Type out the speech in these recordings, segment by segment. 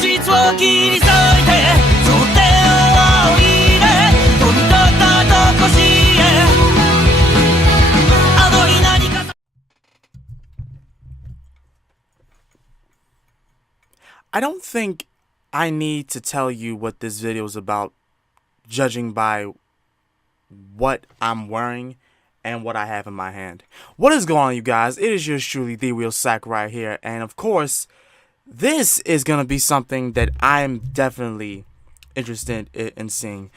実を切り裂いてその手を仰いで飛び立ったとこしへあの日何か I don't think I need to tell you what this video is about, judging by what I'm wearing and what I have in my hand. What is going on, you guys? It is yours truly, The Real Sakurai here, and of course, this is gonna be something that I am definitely interested in seeing.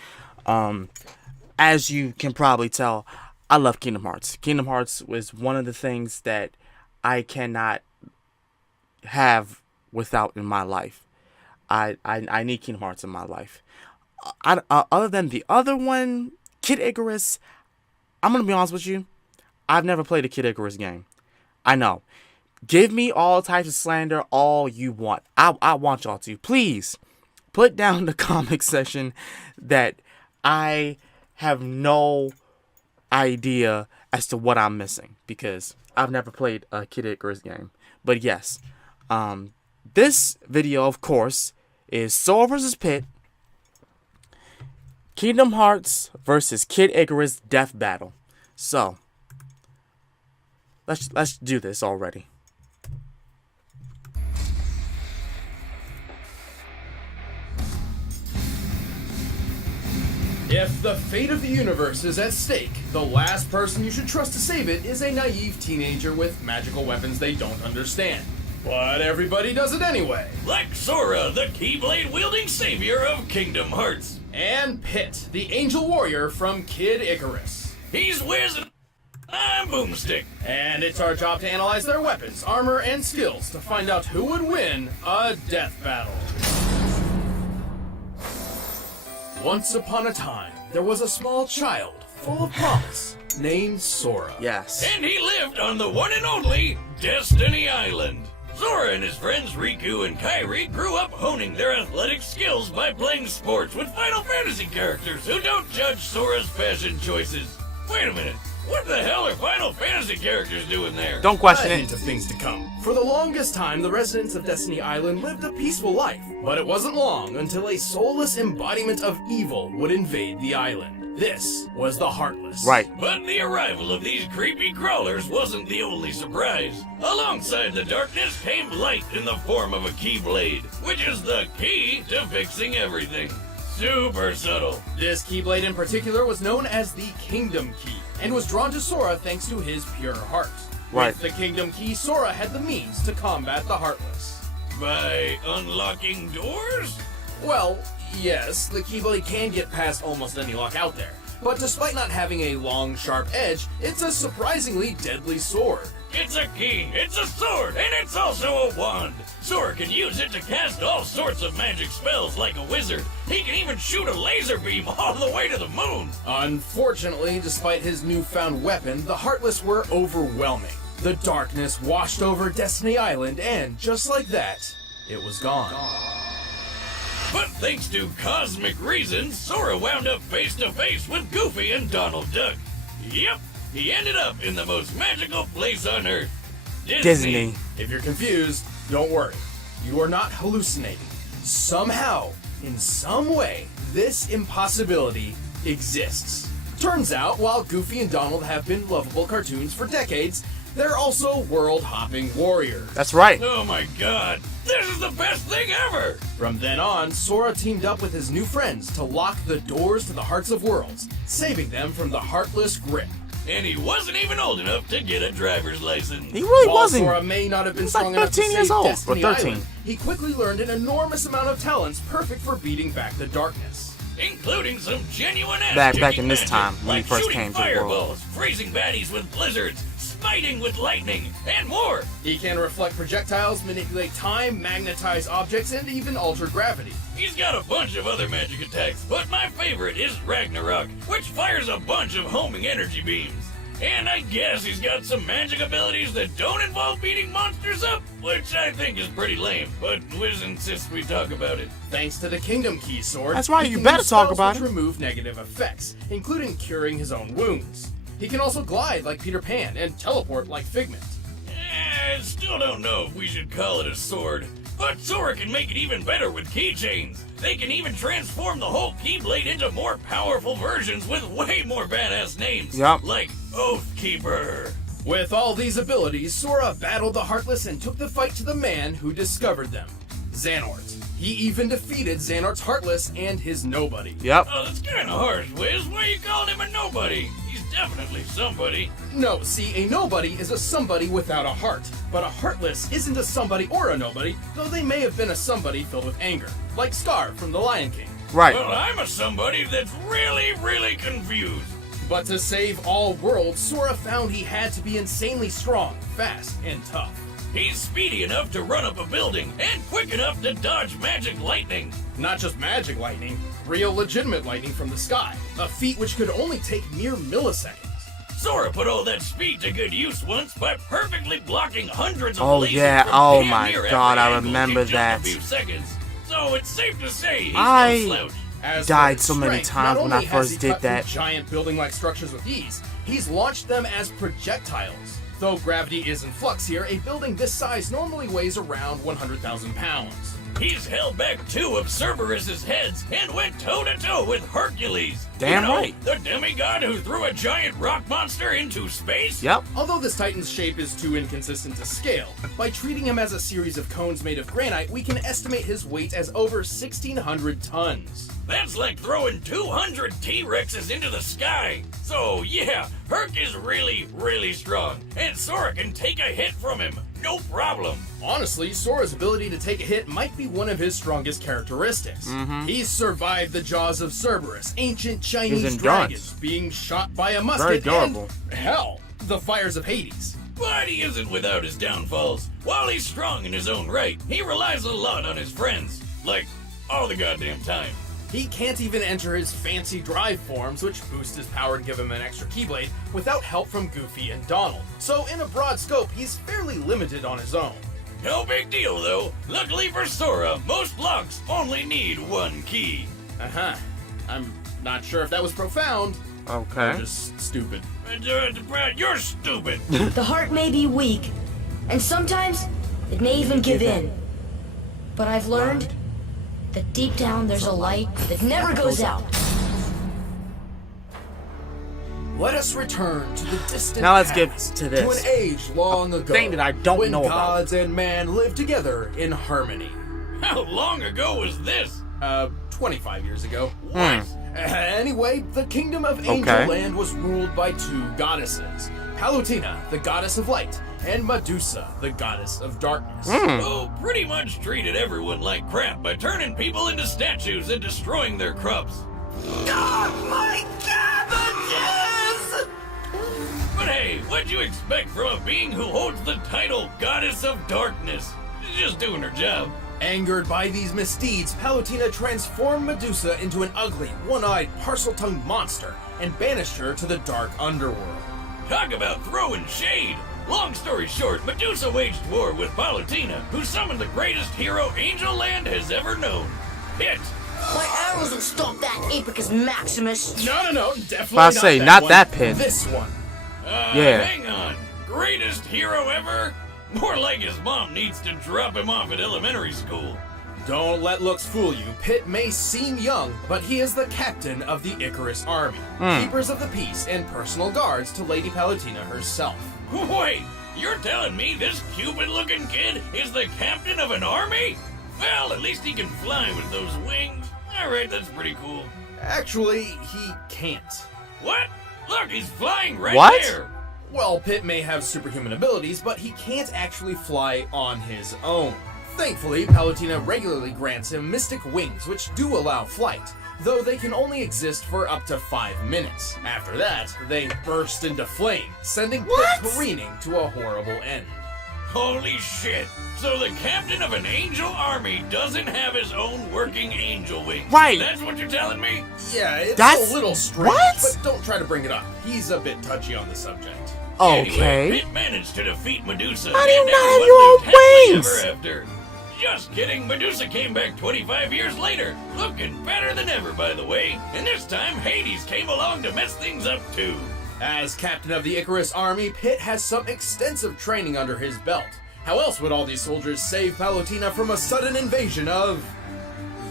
As you can probably tell, I love Kingdom Hearts. Kingdom Hearts was one of the things that I cannot have without in my life. I need Kingdom Hearts in my life. Other than the other one, Kid Icarus, I'm going to be honest with you, I've never played a Kid Icarus game. I know. Give me all types of slander, all you want. I want y'all to. Please, put down in the comment section that I have no idea as to what I'm missing, because I've never played a Kid Icarus game. But yes, this video, of course, is Sora vs. Pit, Kingdom Hearts versus Kid Icarus Death Battle. So, let's do this already. If the fate of the universe is at stake, the last person you should trust to save it is a naive teenager with magical weapons they don't understand. But everybody does it anyway. Like Sora, the Keyblade-wielding savior of Kingdom Hearts. And Pit, the angel warrior from Kid Icarus. He's Wiz and I'm Boomstick. And it's our job to analyze their weapons, armor, and skills to find out who would win a death battle. Once upon a time, there was a small child full of promise named Sora. Yes. And he lived on the one and only Destiny Island. Sora and his friends Riku and Kairi grew up honing their athletic skills by playing sports with Final Fantasy characters who don't judge Sora's fashion choices. Wait a minute, what the hell are Final Fantasy characters doing there? Don't question A it. hint of things to come. For the longest time, the residents of Destiny Island lived a peaceful life, but it wasn't long until a soulless embodiment of evil would invade the island. This was the Heartless. Right. But the arrival of these creepy crawlers wasn't the only surprise. Alongside the darkness came light in the form of a Keyblade, which is the key to fixing everything. Super subtle. This Keyblade in particular was known as the Kingdom Key, and was drawn to Sora thanks to his pure heart. Right. With the Kingdom Key, Sora had the means to combat the Heartless. By unlocking doors? Well, yes, the Keyblade can get past almost any lock out there, but despite not having a long, sharp edge, it's a surprisingly deadly sword. It's a key, it's a sword, and it's also a wand. Sora can use it to cast all sorts of magic spells like a wizard. He can even shoot a laser beam all the way to the moon. Unfortunately, despite his newfound weapon, the Heartless were overwhelming. The darkness washed over Destiny Island, and just like that, it was gone. But thanks to cosmic reasons, Sora wound up face to face with Goofy and Donald Duck. Yep, he ended up in the most magical place on Earth, Disney. If you're confused, don't worry. You are not hallucinating. Somehow, in some way, this impossibility exists. Turns out, while Goofy and Donald have been lovable cartoons for decades, they're also world-hopping warriors. That's right. Oh my god, this is the best thing ever! From then on, Sora teamed up with his new friends to lock the doors to the Hearts of Worlds, saving them from the Heartless grip. And he wasn't even old enough to get a driver's license. He really While wasn't. Sora may not have been He's like strong enough to 15 years save old, Destiny or 13. Island, he quickly learned an enormous amount of talents perfect for beating back the darkness. Including some genuine Back in this time, when he like first shooting came to the world. fireballs, freezing baddies with blizzards, smiting with lightning, and more. He can reflect projectiles, manipulate time, magnetize objects, and even alter gravity. He's got a bunch of other magic attacks, but my favorite is Ragnarok, which fires a bunch of homing energy beams. And I guess he's got some magic abilities that don't involve beating monsters up, which I think is pretty lame, but Wiz insists we talk about it. Thanks to the Kingdom Key sword, That's right, he you can better use talk spells about which it. remove negative effects, including curing his own wounds. He can also glide like Peter Pan and teleport like Figment. I still don't know if we should call it a sword, But Sora can make it even better with keychains. They can even transform the whole Keyblade into more powerful versions with way more badass names. Yup. Like Oathkeeper. With all these abilities, Sora battled the Heartless and took the fight to the man who discovered them, Xehanort. He even defeated Xehanort's Heartless and his nobody. Yep. Oh, that's kinda harsh, Wiz. Why are you calling him a nobody? He's definitely somebody. No, see, a nobody is a somebody without a heart. But a Heartless isn't a somebody or a nobody, though they may have been a somebody filled with anger, like Scar from The Lion King. Right. Well, I'm a somebody that's really, really confused. But to save all worlds, Sora found he had to be insanely strong, fast, and tough. He's speedy enough to run up a building and quick enough to dodge magic lightning. Not just magic lightning, real legitimate lightning from the sky, a feat which could only take mere milliseconds. Sora put all that speed to good use once by perfectly blocking hundreds of Oh, lasers yeah. from Oh, damn my near God, every I angle remember in just that. a few seconds. So it's safe to say he's I- no slouch. As Died for so many strength, times not when I only has first he did cut through that. giant building-like structures with ease, he's launched them as projectiles. Though gravity is in flux here, a building this size normally weighs around 100,000 pounds. He's held back 2 of Cerberus's heads and went toe-to-toe with Hercules. Damn You know, right. The demigod who threw a giant rock monster into space? Yep. Although this Titan's shape is too inconsistent to scale, by treating him as a series of cones made of granite, we can estimate his weight as over 1,600 tons. That's like throwing 200 T-Rexes into the sky. So yeah, Herc is really, really strong, and Sora can take a hit from him, no problem. Honestly, Sora's ability to take a hit might be one of his strongest characteristics. He's survived the jaws of Cerberus, ancient Chinese His endurance. dragons, being shot by a musket, Very durable. and, hell, the fires of Hades. But he isn't without his downfalls. While he's strong in his own right, he relies a lot on his friends. Like, all the goddamn time. He can't even enter his fancy drive forms, which boost his power and give him an extra Keyblade, without help from Goofy and Donald. So in a broad scope, he's fairly limited on his own. No big deal, though. Luckily for Sora, most locks only need 1 key. Uh-huh. I'm not sure if that was profound, or Okay. just stupid. Brad, you're stupid. The heart may be weak, and sometimes it may even give in. But I've learned that deep down there's a light that never goes out. Let us return to the distant Now let's get past, to this. an age long ago, thing that I don't when know about. gods and man lived together in harmony. How long ago was this? 25 years ago. What? Anyway, the kingdom of Angel Okay. Land was ruled by 2 goddesses. Palutena, the goddess of light, and Medusa, the goddess of darkness. Who pretty much treated everyone like crap by turning people into statues and destroying their crops. My cabbages! But hey, what'd you expect from a being who holds the title Goddess of Darkness? She's just doing her job. Angered by these misdeeds, Palutena transformed Medusa into an ugly, one-eyed, parcel-tongued monster and banished her to the dark underworld. Talk about throwing shade! Long story short, Medusa waged war with Palutena, who summoned the greatest hero Angel Land has ever known. Hit! My arrows will stop that Apicus Maximus. No, definitely Well, I not say, that not one. that pit. This one. Yeah. Hang on. Greatest hero ever? More like his mom needs to drop him off at elementary school. Don't let looks fool you. Pitt may seem young, but he is the captain of the Icarus army, keepers of the peace and personal guards to Lady Palutena herself. Wait, you're telling me this Cupid-looking kid is the captain of an army? Well, at least he can fly with those wings. Alright, that's pretty cool. Actually, he can't. What? Look, he's flying right What? there! Well, Pitt may have superhuman abilities, but he can't actually fly on his own. Thankfully, Palutena regularly grants him mystic wings, which do allow flight, though they can only exist for up to 5 minutes. After that, they burst into flame, sending Pitt careening to a horrible end. Holy shit! So the captain of an angel army doesn't have his own working angel wings. Right. That's what you're telling me? Yeah, it's That's- a little strange, what? but don't try to bring it up. He's a bit touchy on the subject. Okay. Anyway, Pitt managed to defeat Medusa. How do you and not have everyone your own lived happily wings? ever after. Just kidding, Medusa came back 25 years later, looking better than ever, by the way. And this time, Hades came along to mess things up too. As captain of the Icarus army, Pitt has some extensive training under his belt. How else would all these soldiers save Palutena from a sudden invasion of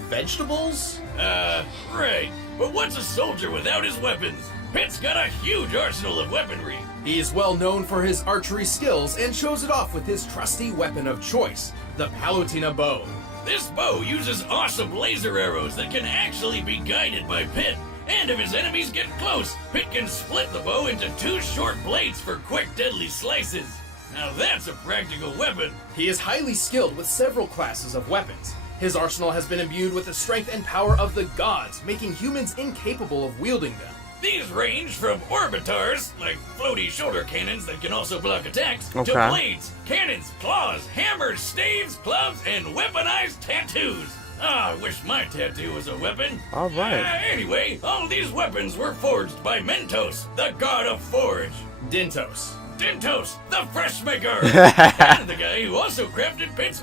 vegetables? Right. But what's a soldier without his weapons? Pitt's got a huge arsenal of weaponry. He is well known for his archery skills and shows it off with his trusty weapon of choice, the Palutena bow. This bow uses awesome laser arrows that can actually be guided by Pitt. And if his enemies get close, Pitt can split the bow into 2 short blades for quick, deadly slices. Now that's a practical weapon. He is highly skilled with several classes of weapons. His arsenal has been imbued with the strength and power of the gods, making humans incapable of wielding them. These range from orbitars, like floaty shoulder cannons that can also block attacks, Okay. to blades, cannons, claws, hammers, staves, clubs, and weaponized tattoos. I wish my tattoo was a weapon. All right. Anyway, all these weapons were forged by Mentos, the god of forge. Dintos. Dintos, the fresh maker, and the guy who also crafted Pitt's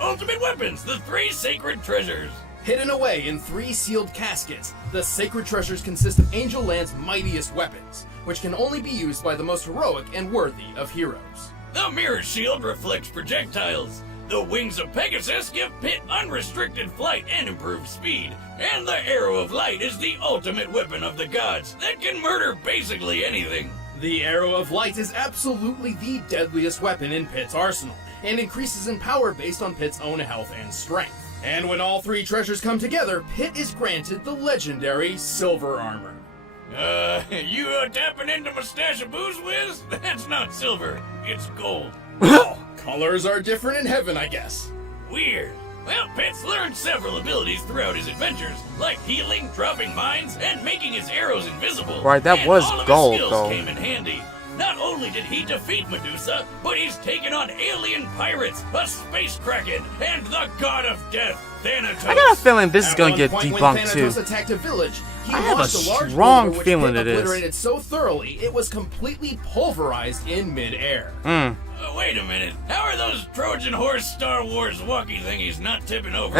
ultimate weapons, the 3 sacred treasures. Hidden away in 3 sealed caskets, the sacred treasures consist of Angel Land's mightiest weapons, which can only be used by the most heroic and worthy of heroes. The mirror shield reflects projectiles. The wings of Pegasus give Pitt unrestricted flight and improved speed. And the arrow of light is the ultimate weapon of the gods that can murder basically anything. The Arrow of Light is absolutely the deadliest weapon in Pitt's arsenal, and increases in power based on Pitt's own health and strength. And when all 3 treasures come together, Pitt is granted the legendary Silver Armor. You tapping into my stash of booze, Wiz? That's not silver, it's gold. Well, colors are different in heaven, I guess. Weird. Well, Pitt's learned several abilities throughout his adventures, like healing, dropping mines, and making his arrows invisible. Right, that And was all of gold, his skills though. came in handy. Not only did he defeat Medusa, but he's taken on alien pirates, a space kraken, and the god of death, Thanatos. I got a feeling this is At gonna one get point when debunked too. Thanatos attacked a village, he I have a launched large strong boulder which feeling Pitt it is. obliterated so thoroughly it was completely pulverized in midair. Wait a minute. How are those Trojan horse Star Wars walkie thingies not tipping over?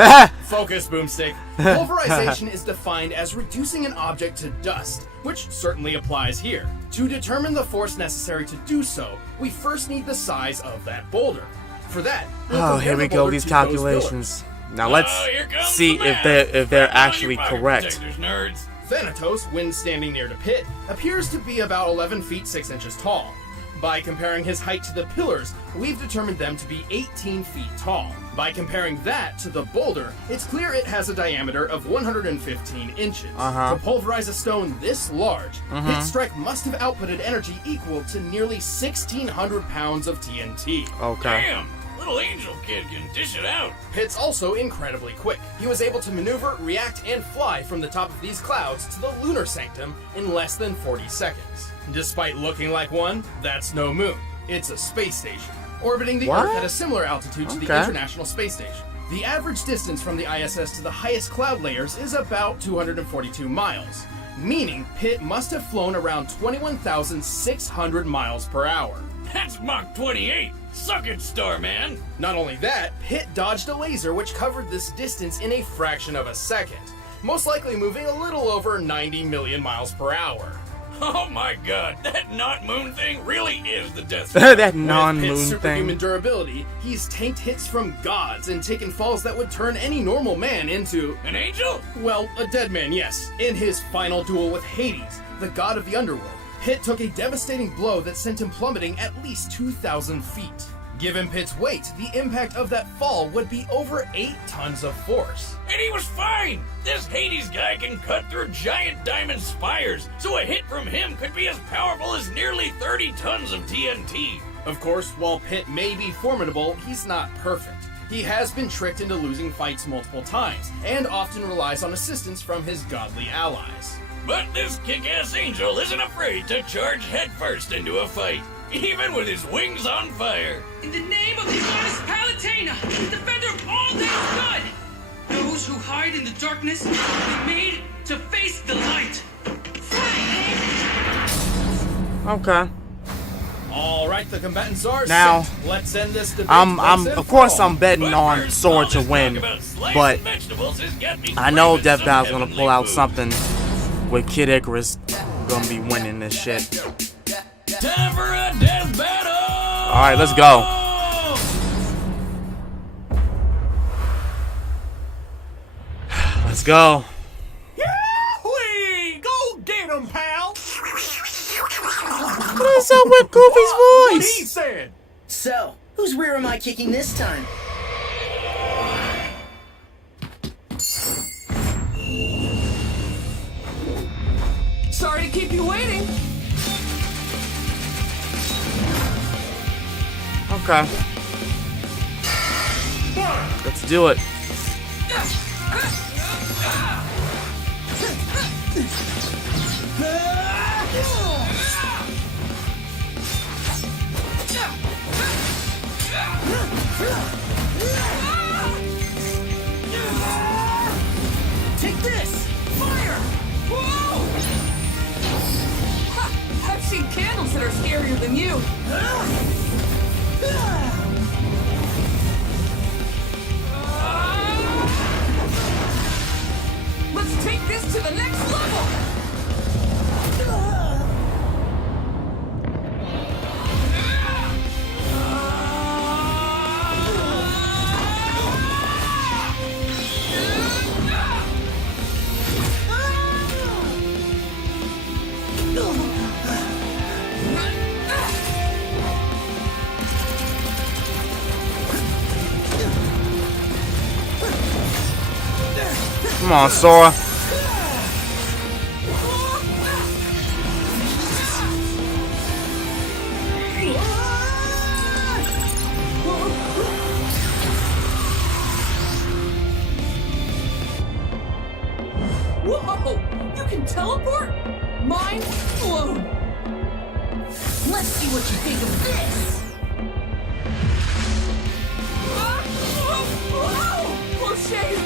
Focus, Boomstick. Pulverization is defined as reducing an object to dust, which certainly applies here. To determine the force necessary to do so, we first need the size of that boulder. For that, we'll Oh, compare here we the go. boulder These to those calculations. Now let's Here comes see the if math. they're All actually you pocket correct. protectors, nerds. Thanatos, when standing near to Pitt, appears to be about 11 feet 6 inches tall. By comparing his height to the pillars, we've determined them to be 18 feet tall. By comparing that to the boulder, it's clear it has a diameter of 115 inches. To pulverize a stone this large, Pitt's strike must have outputted energy equal to nearly 1,600 pounds of TNT. Okay. Damn, little angel kid can dish it out. Pitt's also incredibly quick. He was able to maneuver, react, and fly from the top of these clouds to the lunar sanctum in less than 40 seconds. Despite looking like one, that's no moon. It's a space station, orbiting the What? Earth at a similar altitude to the Okay. International Space Station. The average distance from the ISS to the highest cloud layers is about 242 miles, meaning Pitt must have flown around 21,600 miles per hour. That's Mach 28. Suck it, Starman. Not only that, Pitt dodged a laser which covered this distance in a fraction of a second, most likely moving a little over 90 million miles per hour. Oh my god, that not moon thing really is the Death Star. That With non-moon Pitt's superhuman thing. durability, he's tanked hits from gods and taken falls that would turn any normal man into, An angel? well, a dead man, yes. In his final duel with Hades, the god of the underworld, Pitt took a devastating blow that sent him plummeting at least 2,000 feet. Given Pitt's weight, the impact of that fall would be over 8 tons of force. And he was fine! This Hades guy can cut through giant diamond spires, so a hit from him could be as powerful as nearly 30 tons of TNT. Of course, while Pitt may be formidable, he's not perfect. He has been tricked into losing fights multiple times, and often relies on assistance from his godly allies. But this kick-ass angel isn't afraid to charge headfirst into a fight, even with his wings on fire. In the name of the goddess Palutena, defender of all things good, those who hide in the darkness will be made to face the light. Okay. All right, the combatants are Now, set. Let's end this debate. I'm once and of for course all. I'm betting But on first, Sora all to this win, talk about sliced but vegetables has got me I know craving Death some Valve's gonna heavenly pull out food. something with Kid Icarus gonna be winning this shit. Time for a death battle! Alright, let's go. Let's go. Yahoo! Go get him, pal! What is up with Goofy's What he voice? said! So, whose rear am I kicking this time? Sorry to keep you waiting. Okay. Let's do it. Take this! Fire! Whoa! Ha, I've seen candles that are scarier than you. Let's take this to the next level. Come on, Sora. Whoa! You can teleport? Mind blown. Let's see what you think of this! Close shave.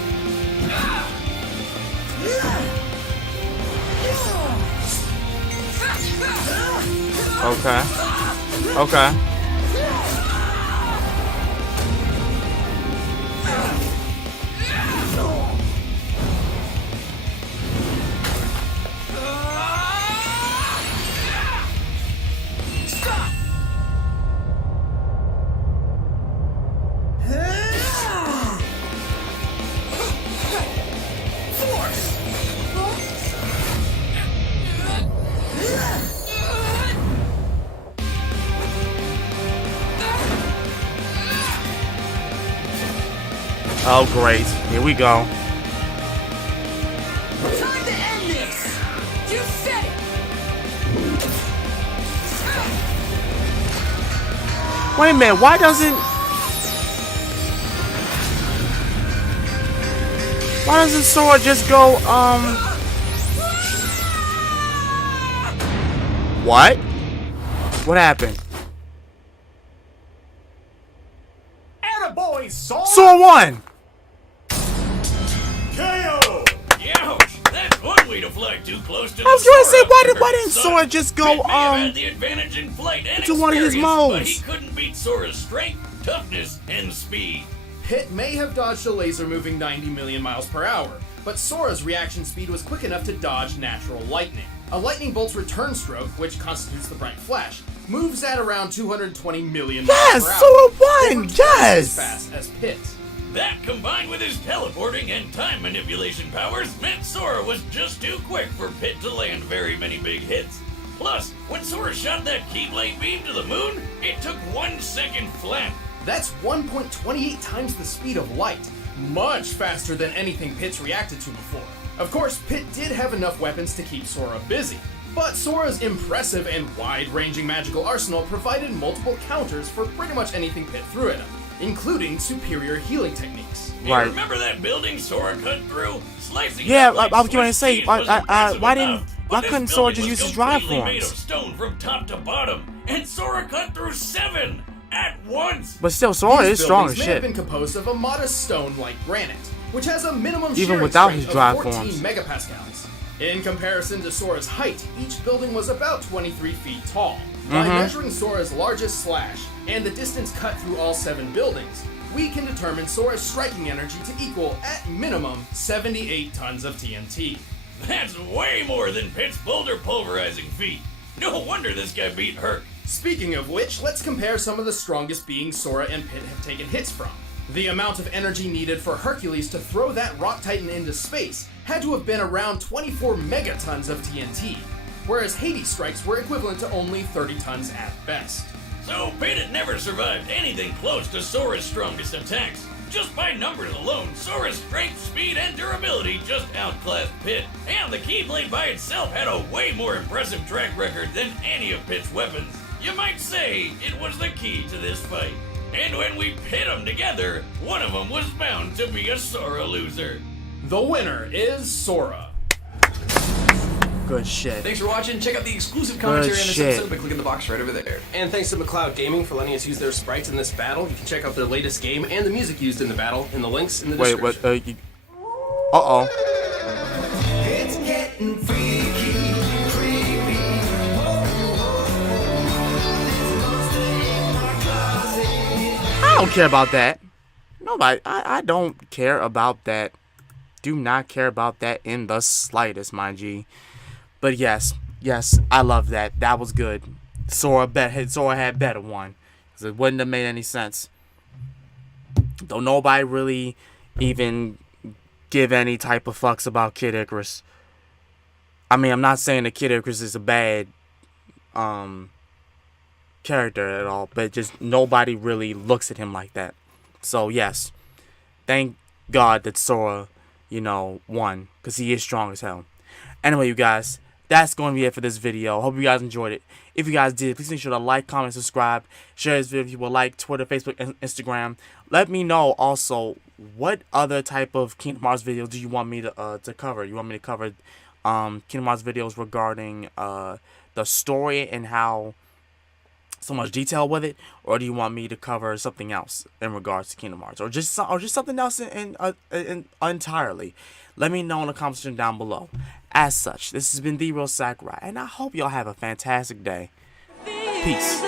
Okay. Okay. Oh, great. Here we go. Time to end this! You said it. Wait a minute. Why doesn't Sora just go, What? What happened? Attaboy, Sora! Sora won! KO! Youch! That's one way to fly too close to I was the gonna say, Sora. why didn't Sora just go, Pit may have had the advantage in flight and to one of his experience, but modes? he couldn't beat Sora's strength, toughness, and speed. Pit may have dodged a laser moving 90 million miles per hour, but Sora's reaction speed was quick enough to dodge natural lightning. A lightning bolt's return stroke, which constitutes the bright flash, moves at around 220 million Yes, miles per hour. Sora They won! were twice as Yes! fast as Pit. That, combined with his teleporting and time manipulation powers, meant Sora was just too quick for Pit to land very many big hits. Plus, when Sora shot that Keyblade beam to the moon, it took 1 second flat. That's 1.28 times the speed of light, much faster than anything Pit's reacted to before. Of course, Pit did have enough weapons to keep Sora busy, but Sora's impressive and wide-ranging magical arsenal provided multiple counters for pretty much anything Pit threw at him, including superior healing techniques. Hey, Right. remember that building Sora cut through? Slicing Yeah, it up like I was going to Swiss say, cheese was impressive why enough, but why this couldn't Sora building just was use his drive completely made of forms? stone from top to bottom, and Sora cut through 7 at once. But still, Sora These is strong as buildings may have shit. been composed of a modest stone like granite, which has a minimum Even shearing without strength his drive of 14 forms. megapascals. In comparison to Sora's height, each building was about 23 feet tall. By measuring Sora's largest slash and the distance cut through all 7 buildings, we can determine Sora's striking energy to equal, at minimum, 78 tons of TNT. That's way more than Pit's boulder pulverizing feat. No wonder this guy beat Herc. Speaking of which, let's compare some of the strongest beings Sora and Pit have taken hits from. The amount of energy needed for Hercules to throw that rock titan into space had to have been around 24 megatons of TNT, whereas Hades strikes were equivalent to only 30 tons at best. So Pit had never survived anything close to Sora's strongest attacks. Just by numbers alone, Sora's strength, speed, and durability just outclassed Pit, and the Keyblade by itself had a way more impressive track record than any of Pit's weapons. You might say it was the key to this fight. And when we pit them together, one of them was bound to be a Sora loser. The winner is Sora. Good shit. Thanks for watching. Check out the exclusive commentary on this shit. episode by clicking the box right over there. And thanks to McLeod Gaming for letting us use their sprites in this battle. You can check out their latest game and the music used in the battle in the links in the Wait, description. what? Uh-oh. It's getting freaky, creepy. I don't care about that. Nobody. I don't care about that. Do not care about that in the slightest, my G. But yes, I love that. That was good. Sora had better one, because it wouldn't have made any sense. Don't nobody really even give any type of fucks about Kid Icarus. I mean, I'm not saying that Kid Icarus is a bad character at all, but just nobody really looks at him like that. So yes, thank God that Sora, won, because he is strong as hell. Anyway, you guys, that's going to be it for this video. Hope you guys enjoyed it. If you guys did, please make sure to like, comment, subscribe, share this video if you would like, Twitter, Facebook, and Instagram. Let me know also what other type of Kingdom Hearts videos do you want me to cover. You want me to cover Kingdom Hearts videos regarding the story and how so much detail with it, or do you want me to cover something else in regards to Kingdom Hearts, or just something else in entirely? Let me know in the comment section down below. As such, this has been The Real Sakurai, and I hope y'all have a fantastic day. Peace.